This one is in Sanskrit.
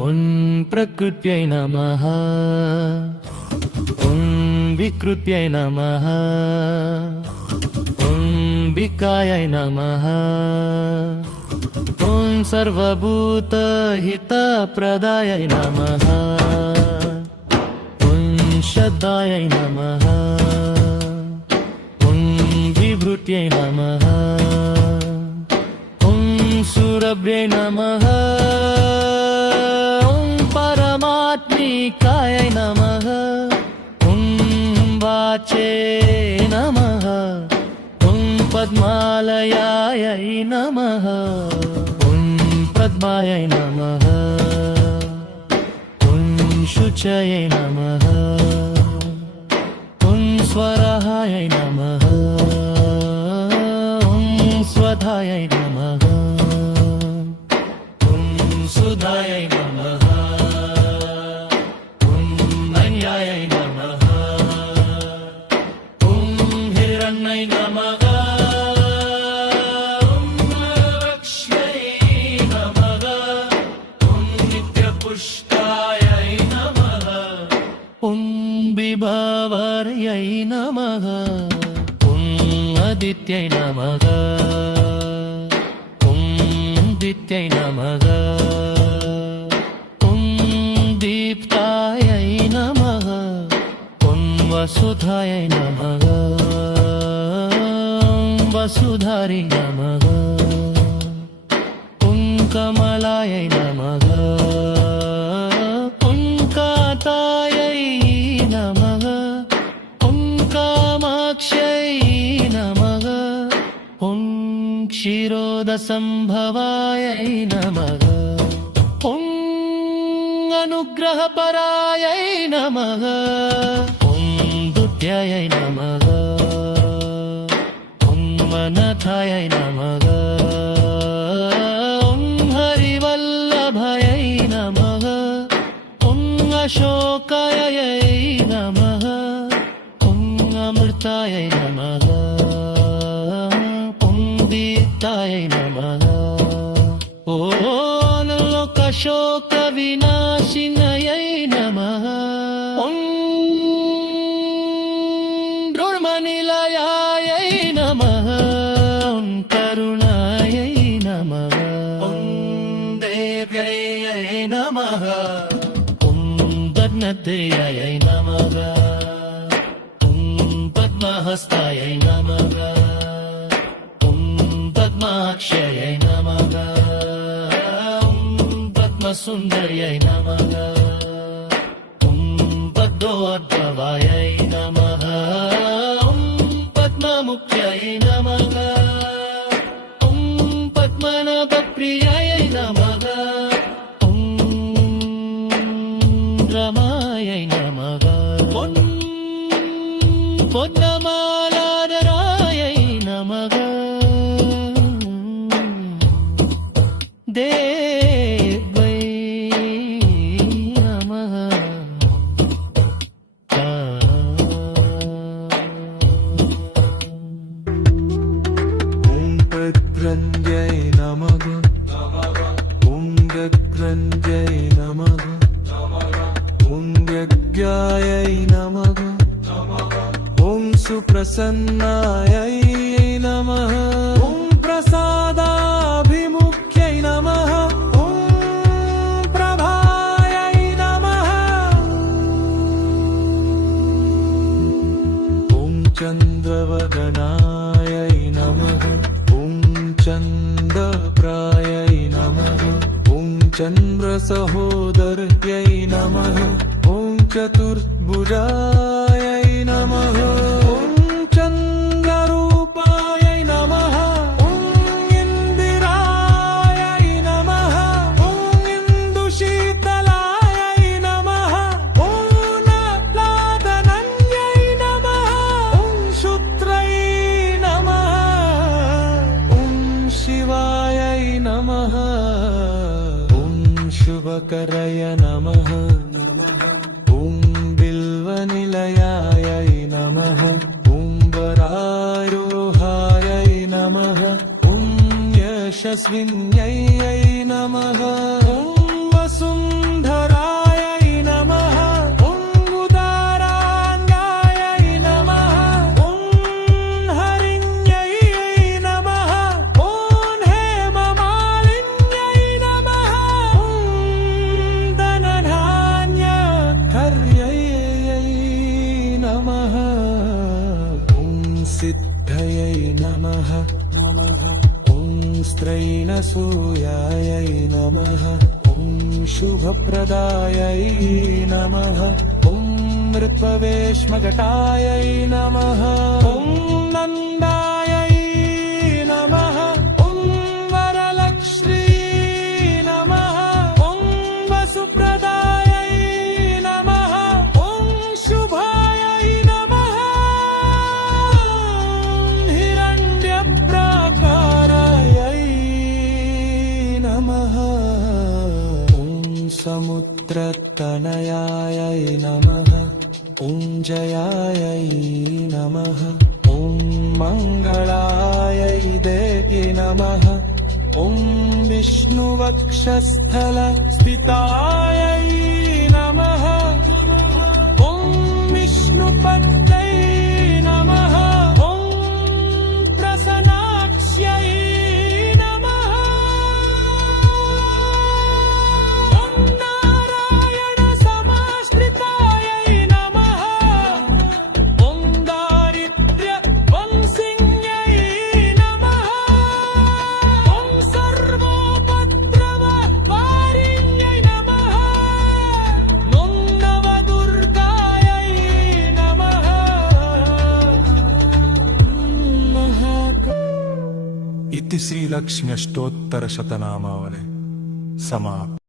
ॐ प्रकृत्यै नमः ॐ विकृत्यै नमः ॐ विकायै नमः ॐ सर्वभूतहितप्रदायै नमः ॐ श्रद्धायै नमः ॐ विभृत्यै नमः ॐ सुरभ्यै नमः पद्मालयायै नमः। ॐ पद्मायै नमः। ॐ शुचयै नमः। ॐ स्वराहायै नमः। ॐ स्वधायै नमः। ॐ सुधायै नमः பிரபாவரையை நமக உம் அதித்யை நமக உம் தித்யை நமக உம் தீப்தாயை நமக உம் வசுதாயை நமக வசுதாரி நமக உம் கமலாயை நமக. क्षीरोदसम्भवायै नमः। ॐ अनुग्रहपरायै नमः। ॐ दुत्यायै नमः। ॐ हरिवल्लभयै नमः। ॐ अशोकायै नमः। ॐ अमृतायै नमः నిలయాయ నమ. కరుణాయ నమ. దేవ్యయ నమ పద్మదేయ నమ పద్మహస్తాయ నమ పద్మాక్షయ నమ పద్మసుందర్యై నమ పద్మోద్భవాయ నమ पद्ममुख्यै नमः ॐ पद्मनाभप्रियायै नमः ॐ रमायै नमः ॐ ಧನಂಜಯ ನಮಗ ುಂಗ್ಯೈ ನಮಗ ಓಂ ಸುಪ್ರಸನ್ನಾಯ ನಮಃ चन्द्रसहोदर्यै नमः ॐ चतुर्भुजायै just been yeah. अनसूयायै नमः ॐ शुभप्रदायै नमः ॐ मृत्पवेश्मघटायै नमः ॐ समुद्रतनयायै नमः। ॐ जयायै नमः। ॐ मङ्गलायै देव्यै नमः। ॐ विष्णुवक्षस्थल स्थितायै नमः। ॐ विष्णुपत्यै इति श्रीलक्ष्म्यष्टोत्तरशतनामावले समाप्त